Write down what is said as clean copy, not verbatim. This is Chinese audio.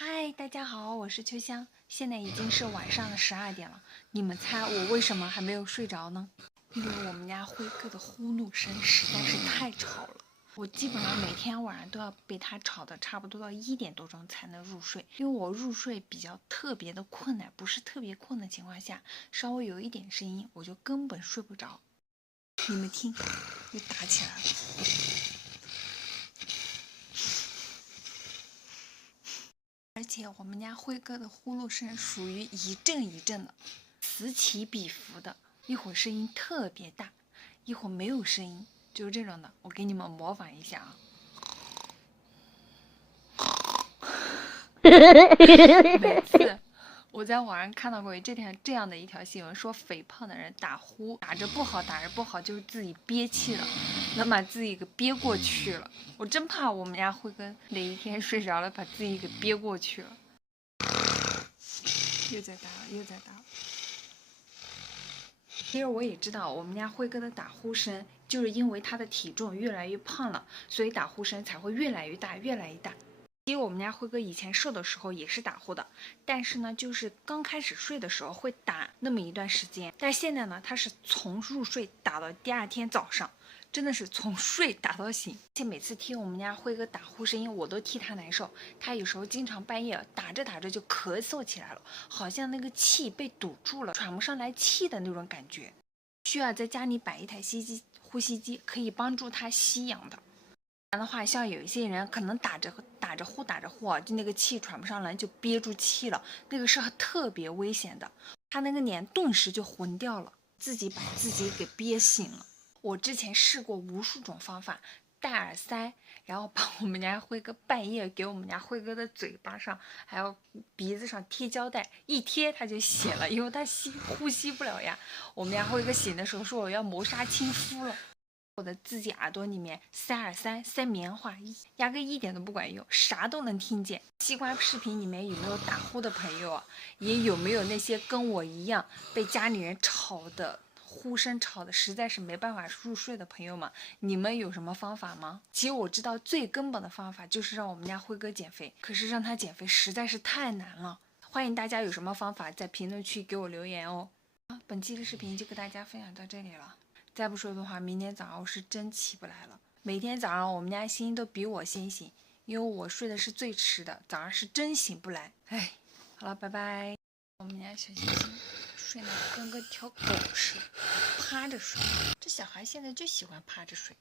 嗨，大家好，我是秋香，现在已经是晚上的12点了。你们猜我为什么还没有睡着呢？因为我们家辉哥的呼噜声实在是太吵了，我基本上每天晚上都要被他吵得差不多到1点多钟才能入睡。因为我入睡比较特别的困难，不是特别困的情况下，稍微有一点声音我就根本睡不着。你们听，又打起来了。而且我们家辉哥的呼噜声属于一阵一阵的，此起彼伏的，一会儿声音特别大，一会儿没有声音，就是这种的。我给你们模仿一下啊。每次我在网上看到过这样的一条新闻，说肥胖的人打呼打着不好，就是自己憋气了，能把自己给憋过去了。我真怕我们家辉哥哪一天睡着了，把自己给憋过去了。又在打了。其实我也知道，我们家辉哥的打呼声，就是因为他的体重越来越胖了，所以打呼声才会越来越大。其实我们家辉哥以前瘦的时候也是打呼的，但是呢，就是刚开始睡的时候会打那么一段时间，但现在呢，他是从入睡打到第二天早上，真的是从睡打到醒。而且每次听我们家辉哥打呼声音，我都替他难受。他有时候经常半夜打着就咳嗽起来了，好像那个气被堵住了，喘不上来气的那种感觉。需要在家里摆一台呼吸机，可以帮助他吸氧的。不然的话，像有一些人可能打着呼啊，就那个气喘不上来，就憋住气了，那个是特别危险的。他那个脸顿时就昏掉了，自己把自己给憋醒了。我之前试过无数种方法，戴耳塞，然后把我们家辉哥半夜给我们家辉哥的嘴巴上还有鼻子上贴胶带，一贴他就醒了，因为他呼吸不了呀。我们家辉哥醒的时候说我要谋杀亲夫了。我的自己耳朵里面塞耳塞、塞棉花，压根一点都不管用，啥都能听见。西瓜视频里面有没有打呼的朋友啊？也有没有那些跟我一样被家里人吵的呼声吵的实在是没办法入睡的朋友们？你们有什么方法吗？其实我知道最根本的方法就是让我们家辉哥减肥，可是让他减肥实在是太难了。欢迎大家有什么方法在评论区给我留言哦。本期的视频就跟大家分享到这里了。再不说的话，明天早上我是真起不来了。每天早上我们家欣欣都比我先醒，因为我睡的是最迟的，早上是真醒不来。哎，好了，拜拜。我们家小欣欣睡得跟个条狗似的，趴着睡。这小孩现在就喜欢趴着睡。